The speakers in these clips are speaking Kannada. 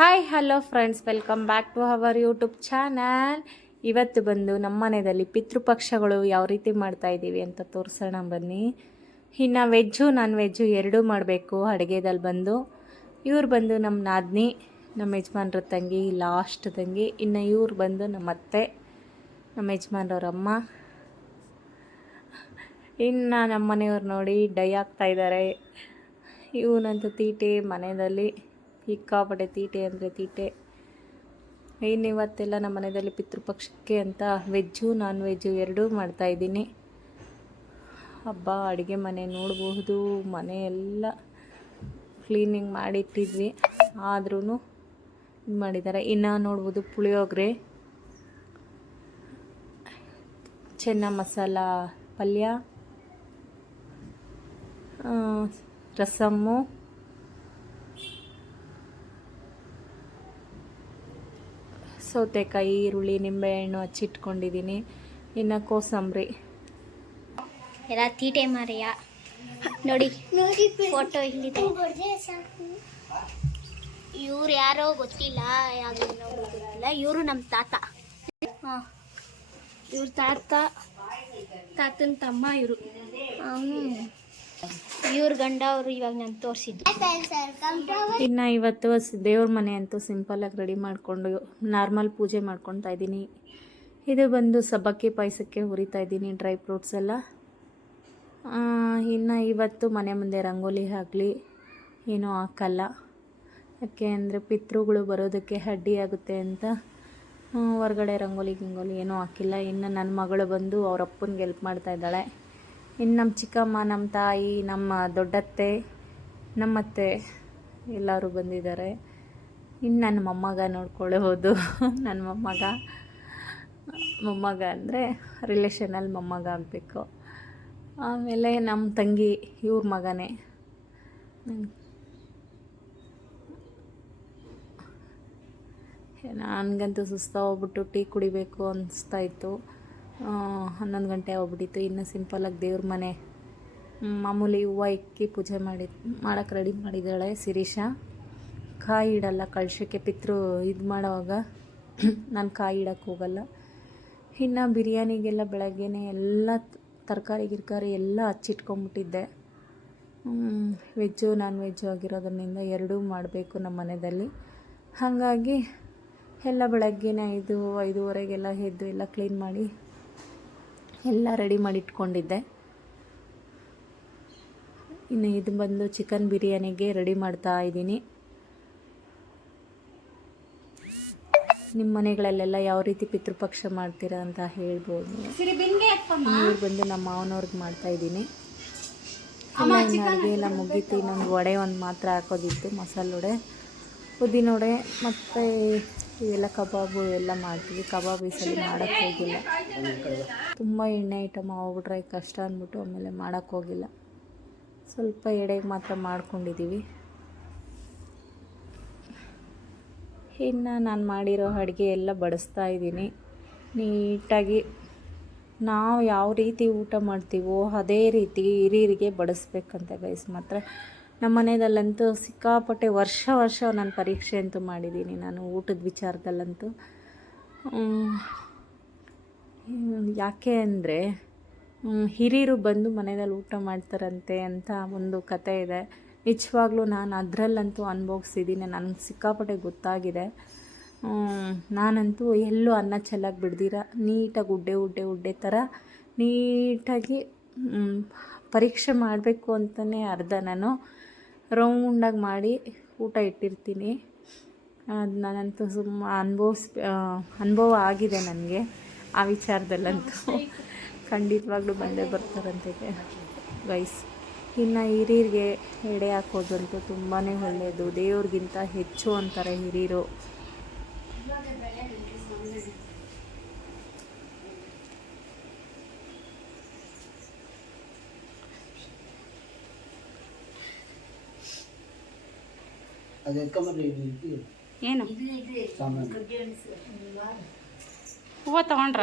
Hi hello friends, welcome back to our YouTube channel. ಇವತ್ತು ಬಂದು ನಮ್ಮ ಮನೆಯಲ್ಲಿ ಪಿತೃಪಕ್ಷಗಳು ಯಾವ ರೀತಿ ಮಾಡ್ತಾ ಇದ್ದೀವಿ ಅಂತ ತೋರಿಸೋಣ ಬನ್ನಿ. ಇನ್ನು ವೆಜ್ಜು ನಾನ್ ವೆಜ್ಜು ಎರಡೂ ಮಾಡಬೇಕು ಅಡುಗೆದಲ್ಲಿ ಬಂದು. ಇವ್ರು ಬಂದು ನಮ್ಮ ನಾದಿನಿ, ನಮ್ಮ ಯಜಮಾನ್ರ ತಂಗಿ, ಲಾಸ್ಟ್ ತಂಗಿ. ಇನ್ನು ಇವ್ರು ಬಂದು ನಮ್ಮ ಅತ್ತೆ, ನಮ್ಮ ಯಜಮಾನ್ರವ್ರಮ್ಮ. ಇನ್ನು ನಮ್ಮ ಮನೆಯವ್ರು ನೋಡಿ ಡೈ ಆಗ್ತಾ ಇದ್ದಾರೆ. ಇವನಂತೂ ತೀಟೆ ಮನೆಯಲ್ಲಿ, ಸಿಕ್ಕಾಪಟ್ಟೆ ತೀಟೆ ಅಂದರೆ ತೀಟೆ. ಇವತ್ತೆಲ್ಲ ನಮ್ಮ ಮನೆಯಲ್ಲಿ ಪಿತೃಪಕ್ಷಕ್ಕೆ ಅಂತ ವೆಜ್ಜು ನಾನ್ ವೆಜ್ಜು ಎರಡೂ ಮಾಡ್ತಾಯಿದ್ದೀನಿ. ಹಬ್ಬ ಅಡುಗೆ ಮನೆ ನೋಡಬಹುದು, ಮನೆ ಎಲ್ಲ ಕ್ಲೀನಿಂಗ್ ಮಾಡಿಟ್ಟಿದ್ವಿ, ಆದ್ರೂ ಇದು ಮಾಡಿದ್ದಾರೆ. ಇನ್ನು ನೋಡ್ಬೋದು ಪುಳಿಯೋಗರೆ, ಚೆನ್ನ ಮಸಾಲ ಪಲ್ಯ, ರಸಮ್ಮು, ಸೌತೆಕಾಯಿ, ಈರುಳ್ಳಿ, ನಿಂಬೆಹಣ್ಣು ಹಚ್ಚಿಟ್ಕೊಂಡಿದ್ದೀನಿ. ಇನ್ನು ಕೋಸಂಬರಿ. ಎಲ್ಲ ತೀಟೆ ಮಾರಿಯ ನೋಡಿ ಫೋಟೋ ಇಲ್ಲಿದೆ. ಇವ್ರು ಯಾರೋ ಗೊತ್ತಿಲ್ಲ, ಇವರು ನಮ್ಮ ತಾತ. ಇವ್ರ ತಾತನ ತಮ್ಮ ಇವರು. ಇವ್ರ ಗಂಡ ಅವರು ಇವಾಗ ನಾನು ತೋರಿಸಿದ್ದು. ಇನ್ನು ಇವತ್ತು ದೇವ್ರ ಮನೆ ಅಂತೂ ಸಿಂಪಲಾಗಿ ರೆಡಿ ಮಾಡಿಕೊಂಡು ನಾರ್ಮಲ್ ಪೂಜೆ ಮಾಡ್ಕೊತಾ ಇದ್ದೀನಿ. ಇದು ಬಂದು ಸಬ್ಬಕ್ಕಿ ಪಾಯಸಕ್ಕೆ ಹುರಿತಾ ಇದ್ದೀನಿ ಡ್ರೈ ಫ್ರೂಟ್ಸ್ ಎಲ್ಲ. ಇನ್ನು ಇವತ್ತು ಮನೆ ಮುಂದೆ ರಂಗೋಲಿ ಆಗಲಿ ಏನೂ ಹಾಕಲ್ಲ, ಯಾಕೆ ಅಂದರೆ ಪಿತೃಗಳು ಬರೋದಕ್ಕೆ ಅಡ್ಡಿ ಆಗುತ್ತೆ ಅಂತ ಹೊರಗಡೆ ರಂಗೋಲಿ ಗಿಂಗೋಲಿ ಏನೂ ಹಾಕಿಲ್ಲ. ಇನ್ನು ನನ್ನ ಮಗಳು ಬಂದು ಅವ್ರ ಅಪ್ಪನಿಗೆ ಹೆಲ್ಪ್ ಮಾಡ್ತಾ ಇದ್ದಾಳೆ. ಇನ್ನು ನಮ್ಮ ಚಿಕ್ಕಮ್ಮ, ನಮ್ಮ ತಾಯಿ, ನಮ್ಮ ದೊಡ್ಡತ್ತೆ, ನಮ್ಮತ್ತೆ ಎಲ್ಲರೂ ಬಂದಿದ್ದಾರೆ. ಇನ್ನು ನನ್ನ ಮೊಮ್ಮಗ ನೋಡ್ಕೊಳ್ಳಬಹುದು. ನನ್ನ ಮೊಮ್ಮಗ ಅಂದರೆ ರಿಲೇಷನಲ್ಲಿ ಮೊಮ್ಮಗ ಆಗಬೇಕು. ಆಮೇಲೆ ನಮ್ಮ ತಂಗಿ, ಇವ್ರ ಮಗನೇ. ನನಗಂತೂ ಸುಸ್ತಾಗೋಗ್ಬಿಟ್ಟು ಟೀ ಕುಡಿಬೇಕು ಅನಿಸ್ತಾ ಇತ್ತು. 11 ಗಂಟೆ ಹೋಗ್ಬಿಟ್ಟಿತ್ತು. ಇನ್ನು ಸಿಂಪಲಾಗಿ ದೇವ್ರ ಮನೆ ಮಾಮೂಲಿ ಹೂವು ಇಕ್ಕಿ ಪೂಜೆ ಮಾಡೋಕ್ಕೆ ರೆಡಿ ಮಾಡಿದ್ದಾಳೆ ಶಿರೀಷ. ಕಾಯಿ ಇಡಲ್ಲ ಕಳಶಕ್ಕೆ, ಪಿತೃ ಇದು ಮಾಡೋವಾಗ ನಾನು ಕಾಯಿ ಇಡಕ್ಕೆ ಹೋಗಲ್ಲ. ಇನ್ನು ಬಿರಿಯಾನಿಗೆಲ್ಲ ಬೆಳಗ್ಗೆನೇ ಎಲ್ಲ ತರಕಾರಿ ಎಲ್ಲ ಹಚ್ಚಿಟ್ಕೊಂಬಿಟ್ಟಿದ್ದೆ. ವೆಜ್ಜು ನಾನ್ ವೆಜ್ಜು ಆಗಿರೋದ್ರಿಂದ ಎರಡೂ ಮಾಡಬೇಕು ನಮ್ಮ ಮನೆಯಲ್ಲಿ. ಹಾಗಾಗಿ ಎಲ್ಲ ಬೆಳಗ್ಗೆನೇ 5-5:30ಗೆಲ್ಲ ಎದ್ದು ಎಲ್ಲ ಕ್ಲೀನ್ ಮಾಡಿ ಎಲ್ಲ ರೆಡಿ ಮಾಡಿ ಇಟ್ಕೊಂಡಿದ್ದೆ. ಇನ್ನು ಇದು ಬಂದು ಚಿಕನ್ ಬಿರಿಯಾನಿಗೆ ರೆಡಿ ಮಾಡ್ತಾ ಇದ್ದೀನಿ. ನಿಮ್ಮ ಮನೆಗಳಲ್ಲೆಲ್ಲ ಯಾವ ರೀತಿ ಪಿತೃಪಕ್ಷ ಮಾಡ್ತೀರಾ ಅಂತ ಹೇಳ್ಬೋದು. ಇವ್ರು ಬಂದು ನಮ್ಮ ಮಾವನವ್ರಿಗೆ ಮಾಡ್ತಾಯಿದ್ದೀನಿ. ಇನ್ನು ಅಡುಗೆ ಎಲ್ಲ ಮುಗೀತು. ಇನ್ನೊಂದು ವಡೆ ಮಾತ್ರ ಹಾಕೋದಿತ್ತು, ಮಸಾಲೆ ವಡೆ, ಉದ್ದಿನ ವಡೆ, ಮತ್ತು ಇವೆಲ್ಲ ಕಬಾಬು ಎಲ್ಲ ಮಾಡ್ತೀವಿ. ಕಬಾಬ್ ಈ ಸಲ ಮಾಡೋಕ್ಕೆ ಹೋಗಿಲ್ಲ, ತುಂಬ ಎಣ್ಣೆ ಐಟಮ್ ಆಗ್ಬಿಟ್ರೆ ಕಷ್ಟ ಅಂದ್ಬಿಟ್ಟು ಆಮೇಲೆ ಮಾಡೋಕ್ಕೆ ಹೋಗಿಲ್ಲ. ಸ್ವಲ್ಪ ಎಡೆಗೆ ಮಾತ್ರ ಮಾಡ್ಕೊಂಡಿದ್ದೀವಿ. ಇನ್ನು ನಾನು ಮಾಡಿರೋ ಅಡುಗೆ ಎಲ್ಲ ಬಡಿಸ್ತಾ ಇದ್ದೀನಿ ನೀಟಾಗಿ. ನಾವು ಯಾವ ರೀತಿ ಊಟ ಮಾಡ್ತೀವೋ ಅದೇ ರೀತಿ ಹಿರಿಯರಿಗೆ ಬಡಿಸ್ಬೇಕಂತೆ ಗೈಸ್. ಮಾತ್ರ ನಮ್ಮ ಮನೆಯಲ್ಲಂತೂ ಸಿಕ್ಕಾಪಟ್ಟೆ ವರ್ಷ ನಾನು ಪರೀಕ್ಷೆ ಅಂತೂ ಮಾಡಿದ್ದೀನಿ ನಾನು ಊಟದ ವಿಚಾರದಲ್ಲಂತೂ. ಯಾಕೆ ಅಂದರೆ ಹಿರಿಯರು ಬಂದು ಮನೆಯಲ್ಲಿ ಊಟ ಮಾಡ್ತಾರಂತೆ ಅಂತ ಒಂದು ಕತೆ ಇದೆ. ನಿಜವಾಗ್ಲೂ ನಾನು ಅದರಲ್ಲಂತೂ ಅನುಭವಿಸಿದ್ದೀನಿ, ನನಗೆ ಸಿಕ್ಕಾಪಟ್ಟೆ ಗೊತ್ತಾಗಿದೆ. ನಾನಂತೂ ಎಲ್ಲೂ ಅನ್ನ ಚೆಲ್ಲಾಗಿ ಬಿಡ್ದಿರ ನೀಟಾಗಿ ಉಡ್ಡೆ ಥರ ನೀಟಾಗಿ ಪರೀಕ್ಷೆ ಮಾಡಬೇಕು ಅಂತಲೇ ನಾನು ರೌಂಡಾಗಿ ಮಾಡಿ ಊಟ ಇಟ್ಟಿರ್ತೀನಿ. ಅದು ನಾನಂತೂ ಅನುಭವ ಆಗಿದೆ ನನಗೆ ಆ ವಿಚಾರದಲ್ಲಂತೂ. ಖಂಡಿತವಾಗ್ಲೂ ಬಂದೇ ಬರ್ತಾರಂತೆ ಗೈಸ್. ಇನ್ನು ಹಿರಿಯರಿಗೆ ಎಡೆ ಹಾಕೋದಂತೂ ತುಂಬಾ ಒಳ್ಳೆಯದು, ದೇವ್ರಿಗಿಂತ ಹೆಚ್ಚು ಅಂತಾರೆ ಹಿರಿಯರು. ಏನು ಹೂವು ತಗೊಂಡ್ರ?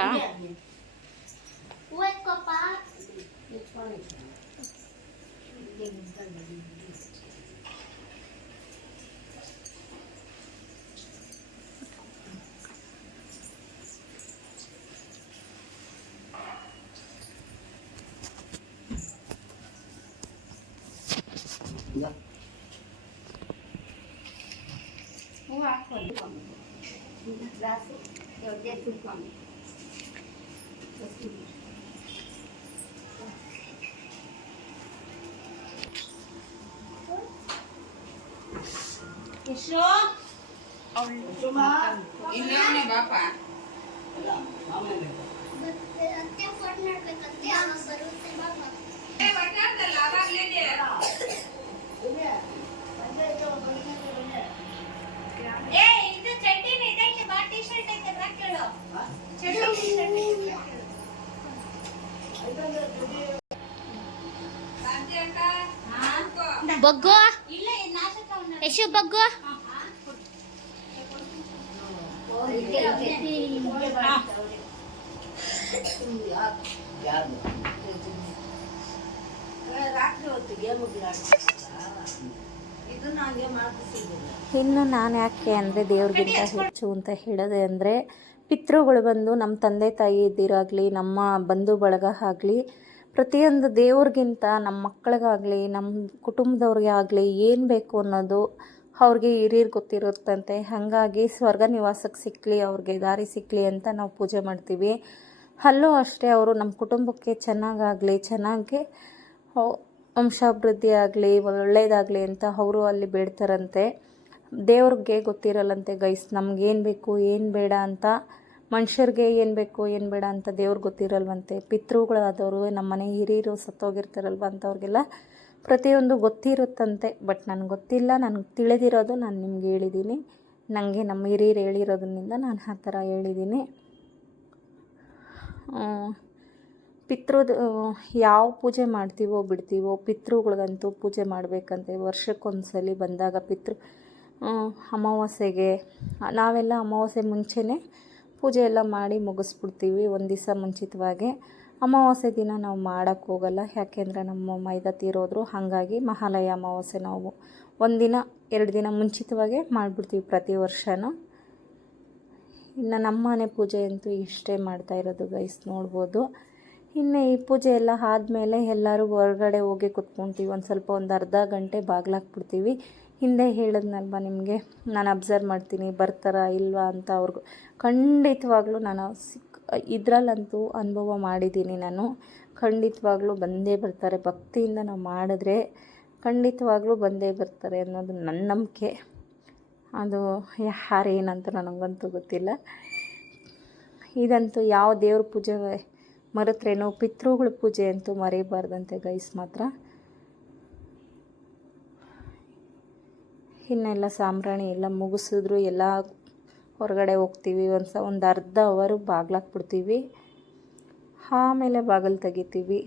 ಬಗ್ಗು ಯಶು ಬಗ್ಗು ಇನ್ನು ನಾನು ಯಾಕೆ ಅಂದರೆ ದೇವ್ರಿಗಿಂತ ಹೆಚ್ಚು ಅಂತ ಹೇಳೋದೆ ಅಂದರೆ ಪಿತೃಗಳು ಬಂದು ನಮ್ಮ ತಂದೆ ತಾಯಿ ಇದ್ದಿರಾಗಲಿ ನಮ್ಮ ಬಂಧು ಬಳಗ ಆಗಲಿ ಪ್ರತಿಯೊಂದು ದೇವ್ರಿಗಿಂತ ನಮ್ಮ ಮಕ್ಕಳಿಗಾಗಲಿ ನಮ್ಮ ಕುಟುಂಬದವ್ರಿಗೆ ಆಗಲಿ ಏನು ಬೇಕು ಅನ್ನೋದು ಅವ್ರಿಗೆ ಹಿರಿಯರು ಗೊತ್ತಿರುತ್ತಂತೆ. ಹಾಗಾಗಿ ಸ್ವರ್ಗ ನಿವಾಸಕ್ಕೆ ಸಿಕ್ಕಲಿ, ಅವ್ರಿಗೆ ದಾರಿ ಸಿಕ್ಕಲಿ ಅಂತ ನಾವು ಪೂಜೆ ಮಾಡ್ತೀವಿ. ಅಲ್ಲೂ ಅಷ್ಟೇ ಅವರು ನಮ್ಮ ಕುಟುಂಬಕ್ಕೆ ಚೆನ್ನಾಗಿ ವಂಶಾಭಿವೃದ್ಧಿ ಆಗಲಿ ಒಳ್ಳೆಯದಾಗಲಿ ಅಂತ ಅವರು ಅಲ್ಲಿ ಬೇಡ್ತಾರಂತೆ. ದೇವ್ರಿಗೆ ಗೊತ್ತಿರಲ್ಲಂತೆ ಗೈಸ್, ನಮಗೇನು ಬೇಕು ಏನು ಬೇಡ ಅಂತ. ಮನುಷ್ಯರಿಗೆ ಏನು ಬೇಕು ಏನು ಬೇಡ ಅಂತ ದೇವ್ರಿಗೆ ಗೊತ್ತಿರಲ್ವಂತೆ. ಪಿತೃಗಳಾದವರು ನಮ್ಮ ಮನೆ ಹಿರಿಯರು ಸತ್ತೋಗಿರ್ತಾರಲ್ವ ಅಂಥವ್ರಿಗೆಲ್ಲ ಪ್ರತಿಯೊಂದು ಗೊತ್ತಿರುತ್ತಂತೆ. ಬಟ್ ನನಗೆ ಗೊತ್ತಿಲ್ಲ, ನನಗೆ ತಿಳಿದಿರೋದು ನಾನು ನಿಮ್ಗೆ ಹೇಳಿದ್ದೀನಿ. ನನಗೆ ನಮ್ಮ ಹಿರಿಯರು ಹೇಳಿರೋದ್ರಿಂದ ನಾನು ಆ ಥರ ಹೇಳಿದ್ದೀನಿ. ಯಾವ ಪೂಜೆ ಮಾಡ್ತೀವೋ ಬಿಡ್ತೀವೋ, ಪಿತೃಗಳಿಗಂತೂ ಪೂಜೆ ಮಾಡಬೇಕಂತೆ. ವರ್ಷಕ್ಕೊಂದ್ಸಲಿ ಬಂದಾಗ ಅಮಾವಾಸ್ಯೆಗೆ ನಾವೆಲ್ಲ ಅಮಾವಾಸ್ಯೆ ಮುಂಚೆನೇ ಪೂಜೆ ಎಲ್ಲ ಮಾಡಿ ಮುಗಿಸ್ಬಿಡ್ತೀವಿ, ಒಂದು ದಿವಸ ಮುಂಚಿತವಾಗಿ. ಅಮಾವಾಸ್ಯೆ ದಿನ ನಾವು ಮಾಡೋಕ್ಕೆ ಹೋಗಲ್ಲ, ಯಾಕೆಂದರೆ ನಮ್ಮ ಮೈದ ತೀರೋದ್ರು. ಹಾಗಾಗಿ ಮಹಾಲಯ ಅಮಾವಾಸ್ಯೆ ನಾವು 1 ದಿನ 2 ದಿನ ಮುಂಚಿತವಾಗೇ ಮಾಡಿಬಿಡ್ತೀವಿ ಪ್ರತಿ ವರ್ಷವೂ. ಇನ್ನು ನಮ್ಮ ಮನೆ ಪೂಜೆ ಅಂತೂ ಇಷ್ಟೇ ಮಾಡ್ತಾಯಿರೋದು ಗೈಸ್, ನೋಡ್ಬೋದು. ಇನ್ನು ಈ ಪೂಜೆ ಎಲ್ಲ ಆದಮೇಲೆ ಎಲ್ಲರೂ ಹೊರಗಡೆ ಹೋಗಿ ಕುತ್ಕೊತೀವಿ. ಒಂದು ಅರ್ಧ ಗಂಟೆ ಬಾಗಿಲಾಕ್ಬಿಡ್ತೀವಿ. ಹಿಂದೆ ಹೇಳಿದ್ನಲ್ವ ನಿಮಗೆ, ನಾನು ಅಬ್ಸರ್ವ್ ಮಾಡ್ತೀನಿ ಬರ್ತಾರಾ ಇಲ್ವಾ ಅಂತ. ಅವ್ರಿಗೂ ಖಂಡಿತವಾಗ್ಲೂ ನಾನು ಇದರಲ್ಲಂತೂ ಅನುಭವ ಮಾಡಿದ್ದೀನಿ. ನಾನು ಖಂಡಿತವಾಗ್ಲೂ ಬಂದೇ ಬರ್ತಾರೆ. ಭಕ್ತಿಯಿಂದ ನಾವು ಮಾಡಿದ್ರೆ ಖಂಡಿತವಾಗ್ಲೂ ಬಂದೇ ಬರ್ತಾರೆ ಅನ್ನೋದು ನನ್ನ ನಂಬಿಕೆ. ಅದು ಯಾರೇನಂತ ನನಗಂತೂ ಗೊತ್ತಿಲ್ಲ. ಇದಂತೂ ಯಾವ ದೇವ್ರ ಪೂಜೆ ಮರೆತ್ರೇನೋ ಪಿತೃಗಳ ಪೂಜೆ ಅಂತೂ ಮರೆಯಬಾರ್ದಂತೆ ಗೈಸ್ ಮಾತ್ರ. ಇನ್ನೆಲ್ಲ ಸಾಂಬ್ರಾಣಿ ಎಲ್ಲ ಮುಗಿಸಿದ್ರು ಎಲ್ಲ ಹೊರಗಡೆ ಹೋಗ್ತೀವಿ. ಒಂದು ಅರ್ಧ ಅವರು ಬಾಗಿಲಾಕ್ಬಿಡ್ತೀವಿ, ಆಮೇಲೆ ಬಾಗಿಲು ತೆಗಿತೀವಿ.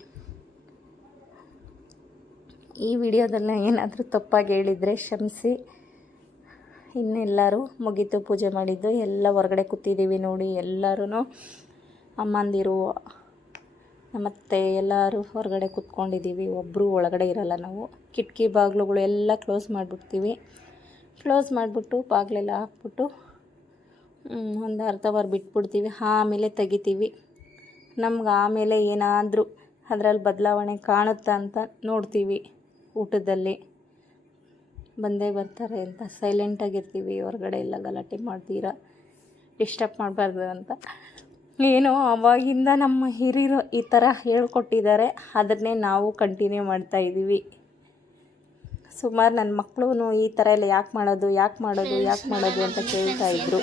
ಈ ವಿಡಿಯೋದಲ್ಲ ಏನಾದರೂ ತಪ್ಪಾಗಿ ಹೇಳಿದರೆ ಕ್ಷಮಿಸಿ. ಇನ್ನೆಲ್ಲರೂ ಮುಗೀತು ಪೂಜೆ ಮಾಡಿದ್ದು, ಎಲ್ಲ ಹೊರಗಡೆ ಕೂತಿದ್ದೀವಿ ನೋಡಿ. ಎಲ್ಲರೂ ಅಮ್ಮಂದಿರು ನಮ್ಮತ್ತೆ ಎಲ್ಲರೂ ಹೊರಗಡೆ ಕೂತ್ಕೊಂಡಿದ್ದೀವಿ. ಒಬ್ಬರು ಒಳಗಡೆ ಇರಲ್ಲ ನಾವು. ಕಿಟಕಿ ಬಾಗಿಲುಗಳು ಎಲ್ಲ ಕ್ಲೋಸ್ ಮಾಡಿಬಿಡ್ತೀವಿ. ಕ್ಲೋಸ್ ಮಾಡಿಬಿಟ್ಟು ಬಾಗಿಲೆಲ್ಲ ಹಾಕ್ಬಿಟ್ಟು ಒಂದು ಅರ್ಧ ಅವರ್ ಬಿಟ್ಬಿಡ್ತೀವಿ, ಆಮೇಲೆ ತೆಗಿತೀವಿ. ನಮ್ಗೆ ಆಮೇಲೆ ಏನಾದರೂ ಅದರಲ್ಲಿ ಬದಲಾವಣೆ ಕಾಣುತ್ತಾ ಅಂತ ನೋಡ್ತೀವಿ. ಊಟದಲ್ಲಿ ಬಂದೇ ಬರ್ತಾರೆ ಅಂತ ಸೈಲೆಂಟಾಗಿರ್ತೀವಿ. ಹೊರಗಡೆ ಎಲ್ಲ ಗಲಾಟೆ ಮಾಡ್ತೀರಾ, ಡಿಸ್ಟರ್ಬ್ ಮಾಡಬಾರ್ದು ಅಂತ. ಏನೋ ಅವಾಗಿಂದ ನಮ್ಮ ಹಿರಿಯರು ಈ ಥರ ಹೇಳ್ಕೊಟ್ಟಿದ್ದಾರೆ, ಅದನ್ನೇ ನಾವು ಕಂಟಿನ್ಯೂ ಮಾಡ್ತಾಯಿದ್ದೀವಿ. ಸುಮಾರು ನನ್ನ ಮಕ್ಕಳು ಈ ಥರ ಎಲ್ಲ ಯಾಕೆ ಮಾಡೋದು ಅಂತ ಕೇಳ್ತಾಯಿದ್ರು.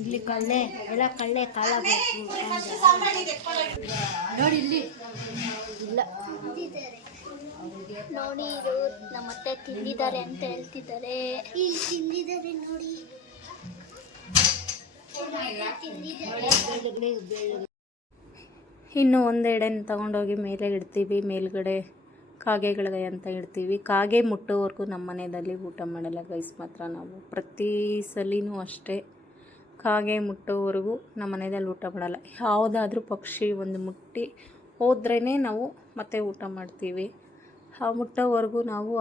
ಇಲ್ಲಿ ಕಳ್ಳೆ ಎಲ್ಲ ಕಳ್ಳೆ ಕಾಲ ನೋಡಿ, ಇಲ್ಲಿ ಇಲ್ಲ ನೋಡಿ, ಇದು ನಮ್ಮತ್ತೆ ತಿಂದಿದ್ದಾರೆ ಅಂತ ಹೇಳ್ತಿದ್ದಾರೆ. ತಿಂದಿದ್ದಾರೆ ನೋಡಿ. ಇನ್ನು ಒಂದೆಡೆನ ತೊಗೊಂಡೋಗಿ ಮೇಲೆ ಇಡ್ತೀವಿ. ಮೇಲ್ಗಡೆ ಕಾಗೆಗಳಿಗೆ ಅಂತ ಇಡ್ತೀವಿ. ಕಾಗೆ ಮುಟ್ಟೋವರೆಗೂ ನಮ್ಮ ಮನೆಯಲ್ಲಿ ಊಟ ಮಾಡಲ್ಲ ಗೈಸ್ ಮಾತ್ರ. ನಾವು ಪ್ರತಿ ಸಲಿನೂ ಅಷ್ಟೇ, ಕಾಗೆ ಮುಟ್ಟೋವರೆಗೂ ನಮ್ಮ ಮನೆಯಲ್ಲಿ ಊಟ ಮಾಡಲ್ಲ. ಯಾವುದಾದ್ರೂ ಪಕ್ಷಿ ಒಂದು ಮುಟ್ಟಿ ಹೋದ್ರೇ ನಾವು ಮತ್ತೆ ಊಟ ಮಾಡ್ತೀವಿ. ಆ ಮುಟ್ಟೋವರೆಗೂ ನಾವು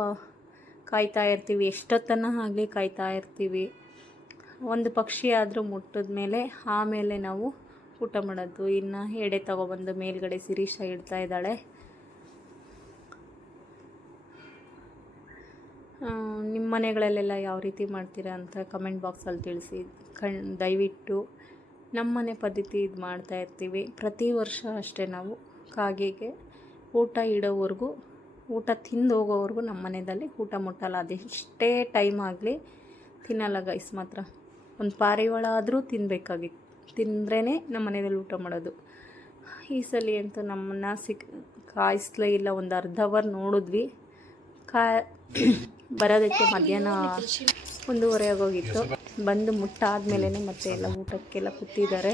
ಕಾಯ್ತಾ ಇರ್ತೀವಿ. ಎಷ್ಟೊತ್ತನ ಆಗಲಿ ಕಾಯ್ತಾ ಇರ್ತೀವಿ. ಒಂದು ಪಕ್ಷಿ ಆದರೂ ಮುಟ್ಟಿದ ಮೇಲೆ ಆಮೇಲೆ ನಾವು ಊಟ ಮಾಡೋದು. ಇನ್ನು ಎಡೆ ತಗೊಬಂದು ಮೇಲ್ಗಡೆ ಶಿರೀಷ ಇಡ್ತಾ ಇದ್ದಾಳೆ. ನಿಮ್ಮ ಮನೆಗಳಲ್ಲೆಲ್ಲ ಯಾವ ರೀತಿ ಮಾಡ್ತೀರಾ ಅಂತ ಕಮೆಂಟ್ ಬಾಕ್ಸಲ್ಲಿ ತಿಳಿಸಿ. ದಯವಿಟ್ಟು ನಮ್ಮನೆ ಪದ್ಧತಿ ಇದು ಮಾಡ್ತಾಯಿರ್ತೀವಿ. ಪ್ರತಿ ವರ್ಷ ಅಷ್ಟೇ ನಾವು ಕಾಗೆಗೆ ಊಟ ಇಡೋವರೆಗೂ, ಊಟ ತಿಂದು ಹೋಗೋವರೆಗೂ ನಮ್ಮ ಮನೆಯಲ್ಲಿ ಊಟ ಮುಟ್ಟಲ್ಲ. ಅದೆಷ್ಟೇ ಟೈಮ್ ಆಗಲಿ ತಿನ್ನಲ್ಲ ಗೈಸ್. ಮಾತ್ರ ಒಂದು ಪಾರಿವಾಳ ಆದರೂ ತಿನ್ನಬೇಕಾಗಿತ್ತು, ತಿಂದ್ರೇ ನಮ್ಮ ಮನೆಯಲ್ಲಿ ಊಟ ಮಾಡೋದು. ಈ ಸಲ ಅಂತೂ ನಮ್ಮನ್ನು ಕಾಯಿಸ್ಲೇ ಇಲ್ಲ. ಒಂದು ಅರ್ಧ ಅವರ್ ನೋಡಿದ್ವಿ, ಬರೋದಕ್ಕೆ ಮಧ್ಯಾಹ್ನ 1:30 ಆಗೋಗಿತ್ತು. ಬಂದು ಮುಟ್ಟಾದ್ಮೇಲೆ ಮತ್ತೆ ಎಲ್ಲ ಊಟಕ್ಕೆಲ್ಲ ಕೂತಿದ್ದಾರೆ,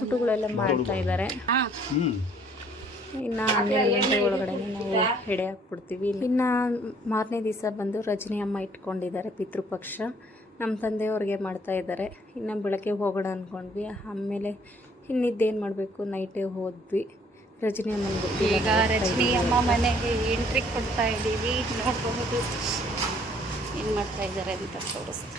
ಊಟಗಳೆಲ್ಲ ಮಾಡ್ತಾಯಿದ್ದಾರೆ. ಇನ್ನು 12 ಗಂಟೆ ಒಳಗಡೆ ನಾವು ಎಡೆ ಹಾಕ್ಬಿಡ್ತೀವಿ. ಇನ್ನು ಮಾರನೇ ದಿವಸ ಬಂದು ರಜನಿ ಅಮ್ಮ ಇಟ್ಕೊಂಡಿದ್ದಾರೆ ಪಿತೃಪಕ್ಷ. ನಮ್ಮ ತಂದೆಯವ್ರಿಗೆ ಮಾಡ್ತಾಯಿದ್ದಾರೆ. ಇನ್ನು ಬೆಳಗ್ಗೆ ಹೋಗೋಣ ಅಂದ್ಕೊಂಡ್ವಿ. ಆಮೇಲೆ ಇನ್ನಿದ್ದೇನು ಮಾಡಬೇಕು, ನೈಟೇ ಹೋದ್ವಿ. ರಜನಿ ಅಮ್ಮನ ಗೊತ್ತಿಲ್ಲ. ಈಗ ರಜನಿ ಅಮ್ಮ ಮನೆಗೆ ಎಂಟ್ರಿ ಕೊಡ್ತಾ ಇದ್ದೀವಿ. ನೋಡಬಹುದು ಏನು ಮಾಡ್ತಾ ಇದ್ದಾರೆ ಅಂತ ತೋರಿಸ್ತೀವಿ.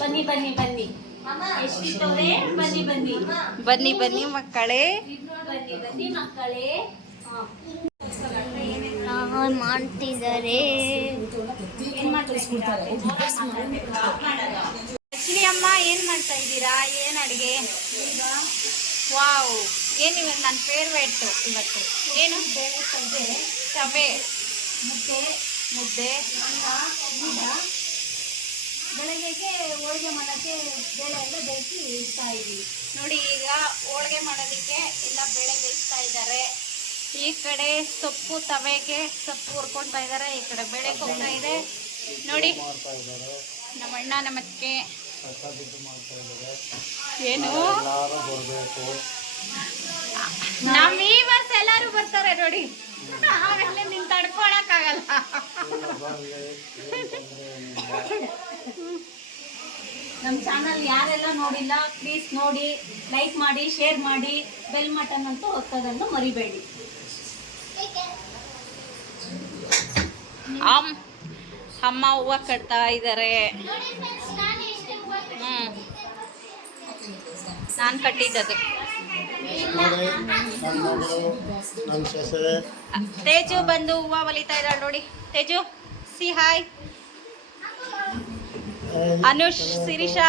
ಬನ್ನಿ ಬನ್ನಿ ಬನ್ನಿ ಎಷ್ಟಿಟ್ಟವ್ರೆ, ಬನ್ನಿ ಬನ್ನಿ ಬನ್ನಿ ಬನ್ನಿ ಮಕ್ಕಳೇ, ಬನ್ನಿ ಬನ್ನಿ ಮಕ್ಕಳೇ. ಮಾಡ್ತಿದ್ದಾರೆ. ಲಕ್ಷ್ಮಿ ಅಮ್ಮ ಏನು ಮಾಡ್ತಾ ಇದ್ದೀರಾ? ಏನು ಅಡುಗೆ? ವಾವ್, ಏನು ನನ್ನ ಫೇವ್ರೇಟು ಇವತ್ತು. ಏನು? ತವೆ, ಮುದ್ದೆ ಬೆಳಗ್ಗೆಗೆ ಹೋಳಿಗೆ ಮಾಡೋಕ್ಕೆ ಬೇಳೆ ಎಲ್ಲ ಬೇಯಿಸಿ ಇಡ್ತಾ ಇದ್ದೀವಿ. ನೋಡಿ, ಈಗ ಹೋಳಿಗೆ ಮಾಡೋದಕ್ಕೆ ಎಲ್ಲ ಬೇಳೆ ಬೇಯಿಸ್ತಾ ಇದ್ದಾರೆ. ಈ ಕಡೆ ಸೊಪ್ಪು, ತವೆಗೆ ಸೊಪ್ಪು ಹುರ್ಕೊಳ್ತಾ ಇದ್ದಾರೆ. ಈ ಕಡೆ ಬೇಳೆ ಹೋಗ್ತಾ ಇದೆ. ನೋಡಿ ನಮ್ಮ ಅಣ್ಣ ನಮ್ಮಕ್ಕೆ ಏನು ನಮ್ಮ ವೀವರ್ಸ್ ಎಲ್ಲರೂ ಬರ್ತಾರೆ ನೋಡಿ. ಆಮೇಲೆ ನೀನು ತಡ್ಕೊಳಕ್ಕಾಗಲ್ಲ. ನಮ್ಮ ಚಾನಲ್ ಯಾರೆಲ್ಲ ನೋಡಿಲ್ಲ ಪ್ಲೀಸ್ ನೋಡಿ, ಲೈಕ್ ಮಾಡಿ, ಶೇರ್ ಮಾಡಿ, ಬೆಲ್ ಬಟನ್ ಅಂತೂ ಒತ್ತೋದನ್ನು ಮರಿಬೇಡಿ. ಅಮ್ಮ ಹೂವು ಕಟ್ತಾ ಇದ್ದಾರೆ. ನಾನು ಕಟ್ಟಿದ್ದದು. ತೇಜು ಬಂದು ಹೂವು ಹೊಲಿತಾ ಇದ್ದಾಳೆ ನೋಡಿ. ತೇಜು ಸಿ ಹಾಯ್. ಅನುಷ್, ಶಿರೀಷಾ.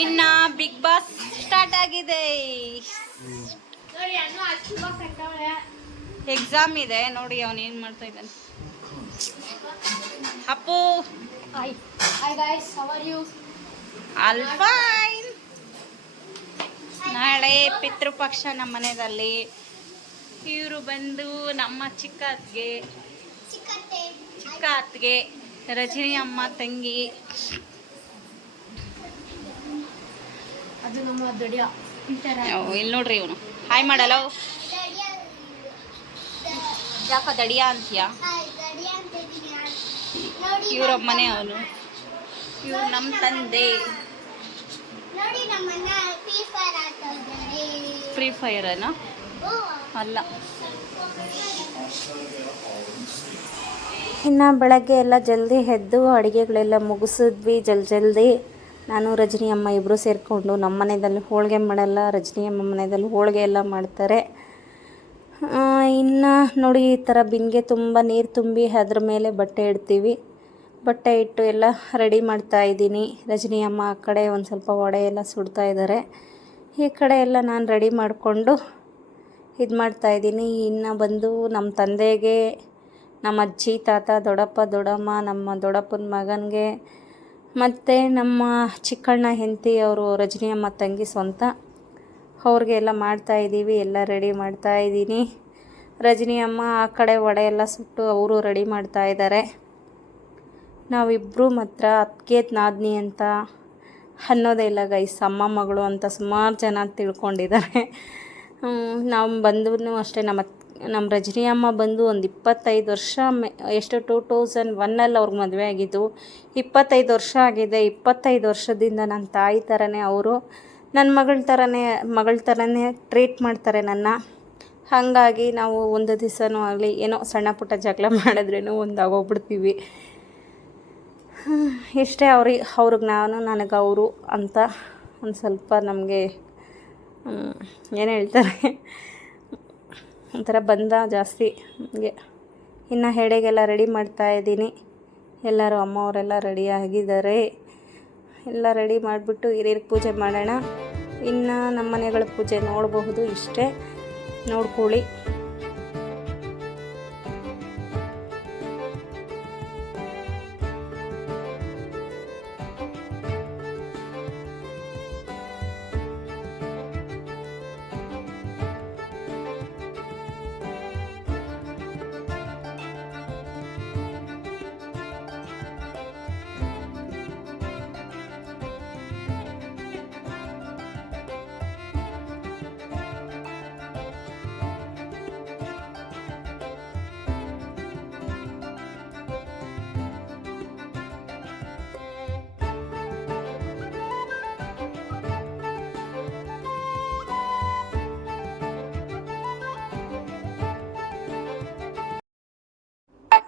ಇನ್ನ ಬಿಗ್ ಬಾಸ್ ಸ್ಟಾರ್ಟ್ ಆಗಿದೆ. ಎಕ್ಸಾಮ್ ಇದೆ ನೋಡಿ, ಅವನು ಏನು ಮಾಡ್ತಾ ಇದ್ದಾನೆ. Appu hi hi guys, how are you? All fine. ನಾಳೆ ಪಿತೃಪಕ್ಷ ನಮ್ಮ ಮನೆಯಲ್ಲಿ. ಇವರು ಬಂದು ನಮ್ಮ ಚಿಕ್ಕ ಅತ್ತಿಗೆ ರಜನಿ ಅಮ್ಮ ತಂಗಿ. ಅದು ನಮ್ಮ ದೊಡ್ಡ ಇಲ್ಲಿ ನೋಡ್ರಿ, ಇವನು ಹಾಯ್ ಮಾಡಲ್ಲ. ಯಾಕ ದಡಿಯ ಅಂತೀಯ? ಇವ್ರೊಬ್ಬನೇ ಅವನು. ಇವ್ರು ನಮ್ಮ ತಂದೆ. ಫ್ರೀ ಫೈರ್ ಅಲ್ಲ. ಇನ್ನು ಬೆಳಗ್ಗೆ ಎಲ್ಲ ಜಲ್ದಿ ಎದ್ದು ಅಡುಗೆಗಳೆಲ್ಲ ಮುಗಿಸಿದ್ವಿ ಜಲ್ದಿ. ನಾನು ರಜನಿ ಅಮ್ಮ ಇಬ್ಬರು ಸೇರಿಕೊಂಡು ನಮ್ಮ ಮನೆಯಲ್ಲಿ ಹೋಳಿಗೆ ಮಾಡಲ್ಲ, ರಜನಿ ಅಮ್ಮ ಮನೆಯಲ್ಲಿ ಹೋಳಿಗೆ ಎಲ್ಲ ಮಾಡ್ತಾರೆ. ಇನ್ನು ನೋಡಿ, ಈ ಥರ ಬಿಂದಿಗೆ ತುಂಬ ನೀರು ತುಂಬಿ ಅದ್ರ ಮೇಲೆ ಬಟ್ಟೆ ಇಡ್ತೀವಿ. ಬಟ್ಟೆ ಇಟ್ಟು ಎಲ್ಲ ರೆಡಿ ಮಾಡ್ತಾ ಇದ್ದೀನಿ. ರಜನಿ ಅಮ್ಮ ಆ ಕಡೆ ಒಂದು ಸ್ವಲ್ಪ ವಡೆ ಎಲ್ಲ ಸುಡ್ತಾ ಇದ್ದಾರೆ. ಈ ಕಡೆ ಎಲ್ಲ ನಾನು ರೆಡಿ ಮಾಡಿಕೊಂಡು ಇದು ಮಾಡ್ತಾಯಿದ್ದೀನಿ. ಇನ್ನು ಬಂದು ನಮ್ಮ ತಂದೆಗೆ, ನಮ್ಮ ಅಜ್ಜಿ ತಾತ, ದೊಡ್ಡಪ್ಪ ದೊಡ್ಡಮ್ಮ, ನಮ್ಮ ದೊಡ್ಡಪ್ಪನ ಮಗನಿಗೆ, ಮತ್ತು ನಮ್ಮ ಚಿಕ್ಕಣ್ಣ ಹೆಂಡತಿ, ಅವರು ರಜನಿ ಅಮ್ಮ ತಂಗಿ ಸ್ವಂತ, ಅವ್ರಿಗೆ ಎಲ್ಲ ಮಾಡ್ತಾಯಿದ್ದೀವಿ. ಎಲ್ಲ ರೆಡಿ ಮಾಡ್ತಾಯಿದ್ದೀನಿ. ರಜನಿ ಅಮ್ಮ ಆ ಕಡೆ ವಡೆ ಎಲ್ಲ ಸುಟ್ಟು ಅವರು ರೆಡಿ ಮಾಡ್ತಾಯಿದ್ದಾರೆ. ನಾವಿಬ್ಬರು ಮಾತ್ರ ಅತ್ತಿಗೆ ನಾದಿನಿ ಅಂತ ಅನ್ನೋದೇ ಇಲ್ಲ ಗೈಸ್. ಅಮ್ಮ ಮಗಳು ಅಂತ ಸುಮಾರು ಜನ ತಿಳ್ಕೊಂಡಿದ್ದಾರೆ. ನಾವು ಬಂದು ಅಷ್ಟೇ, ನಮ್ಮ ರಜನಿ ಅಮ್ಮ ಬಂದು ಒಂದು 25 ವರ್ಷ ಎಷ್ಟು 2001 ಅವ್ರಿಗೆ ಮದುವೆ ಆಗಿದ್ದು. 25 ವರ್ಷ ಆಗಿದೆ. 25 ವರ್ಷದಿಂದ ನನ್ನ ತಾಯಿ ಥರನೇ ಅವರು, ನನ್ನ ಮಗಳ ಥರನೇ ಟ್ರೀಟ್ ಮಾಡ್ತಾರೆ ನನ್ನ. ಹಾಗಾಗಿ ನಾವು ಒಂದು ದಿವಸನೂ ಆಗಲಿ ಏನೋ ಸಣ್ಣ ಪುಟ್ಟ ಜಗಳ ಮಾಡಿದ್ರೇನೋ ಒಂದಾಗೋಗ್ಬಿಡ್ತೀವಿ. ಇಷ್ಟೇ. ಅವ್ರಿಗೆ ನಾನು, ನನಗೆ ಅವರು ಅಂತ ಒಂದು ಸ್ವಲ್ಪ ನಮಗೆ ಏನು ಹೇಳ್ತಾರೆ, ಒಂಥರ ಬಂದ ಜಾಸ್ತಿ ಹಂಗೆ. ಇನ್ನು ಹೆಡೆಗೆಲ್ಲ ರೆಡಿ ಮಾಡ್ತಾಯಿದ್ದೀನಿ. ಎಲ್ಲರೂ ಅಮ್ಮವರೆಲ್ಲ ರೆಡಿ ಆಗಿದ್ದಾರೆ. ಎಲ್ಲ ರೆಡಿ ಮಾಡಿಬಿಟ್ಟು ಹಿರಿಯರಿಗೆ ಪೂಜೆ ಮಾಡೋಣ. ಇನ್ನು ನಮ್ಮ ಮನೆಗಳ ಪೂಜೆ ನೋಡಬಹುದು, ಇಷ್ಟೇ, ನೋಡ್ಕೊಳ್ಳಿ.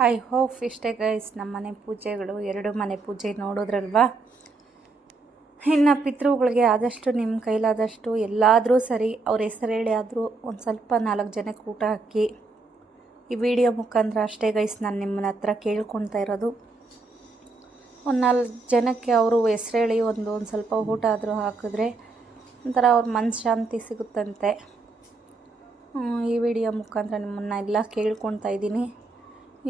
ಐ ಹೋಪ್ ಇಷ್ಟೇ ಗೈಸ್ ನಮ್ಮ ಮನೆ ಪೂಜೆಗಳು. 2 ಮನೆ ಪೂಜೆ ನೋಡೋದ್ರಲ್ವಾ. ಇನ್ನು ಪಿತೃಗಳಿಗೆ ಆದಷ್ಟು ನಿಮ್ಮ ಕೈಲಾದಷ್ಟು ಎಲ್ಲಾದರೂ ಸರಿ ಅವ್ರ ಹೆಸರು ಹೇಳಿ ಆದರೂ ಒಂದು ಸ್ವಲ್ಪ 4 ಜನಕ್ಕೆ ಊಟ ಹಾಕಿ. ಈ ವಿಡಿಯೋ ಮುಖಾಂತರ ಅಷ್ಟೇ ಗೈಸ್ ನಾನು ನಿಮ್ಮನ್ನ ಹತ್ರ ಕೇಳ್ಕೊತಾ ಇರೋದು. ಒಂದು 4 ಜನಕ್ಕೆ ಅವರು ಹೆಸರು ಹೇಳಿ ಒಂದು ಸ್ವಲ್ಪ ಊಟ ಆದರೂ ಹಾಕಿದ್ರೆ ಒಂಥರ ಅವ್ರ ಮನಸ್ಸು ಶಾಂತಿ ಸಿಗುತ್ತಂತೆ. ಈ ವಿಡಿಯೋ ಮುಖಾಂತರ ನಿಮ್ಮನ್ನು ಎಲ್ಲ ಕೇಳ್ಕೊತಾ ಇದ್ದೀನಿ.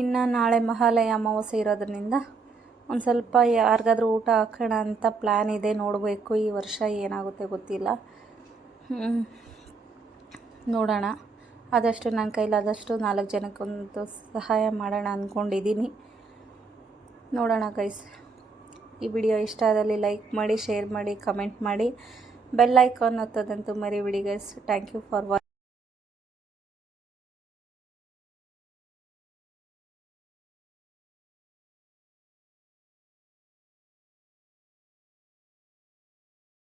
ಇನ್ನು ನಾಳೆ ಮಹಾಲಯ ಅಮಾವಾಸ್ಯೆ ಇರೋದ್ರಿಂದ ಒಂದು ಸ್ವಲ್ಪ ಯಾರಿಗಾದ್ರೂ ಊಟ ಹಾಕೋಣ ಅಂತ ಪ್ಲ್ಯಾನ್ ಇದೆ. ನೋಡಬೇಕು ಈ ವರ್ಷ ಏನಾಗುತ್ತೆ ಗೊತ್ತಿಲ್ಲ. ನೋಡೋಣ, ಆದಷ್ಟು ನನ್ನ ಕೈಲಾದಷ್ಟು 4 ಜನಕ್ಕೊಂದು ಸಹಾಯ ಮಾಡೋಣ ಅಂದ್ಕೊಂಡಿದ್ದೀನಿ. ನೋಡೋಣ ಗೈಸ್. ಈ ವಿಡಿಯೋ ಇಷ್ಟ ಆದಲ್ಲಿ ಲೈಕ್ ಮಾಡಿ, ಶೇರ್ ಮಾಡಿ, ಕಮೆಂಟ್ ಮಾಡಿ, ಬೆಲ್ ಐಕಾನ್ ಒತ್ತೋದಂತೂ ಮರಿಬೇಡಿ guys. Thank you for watching.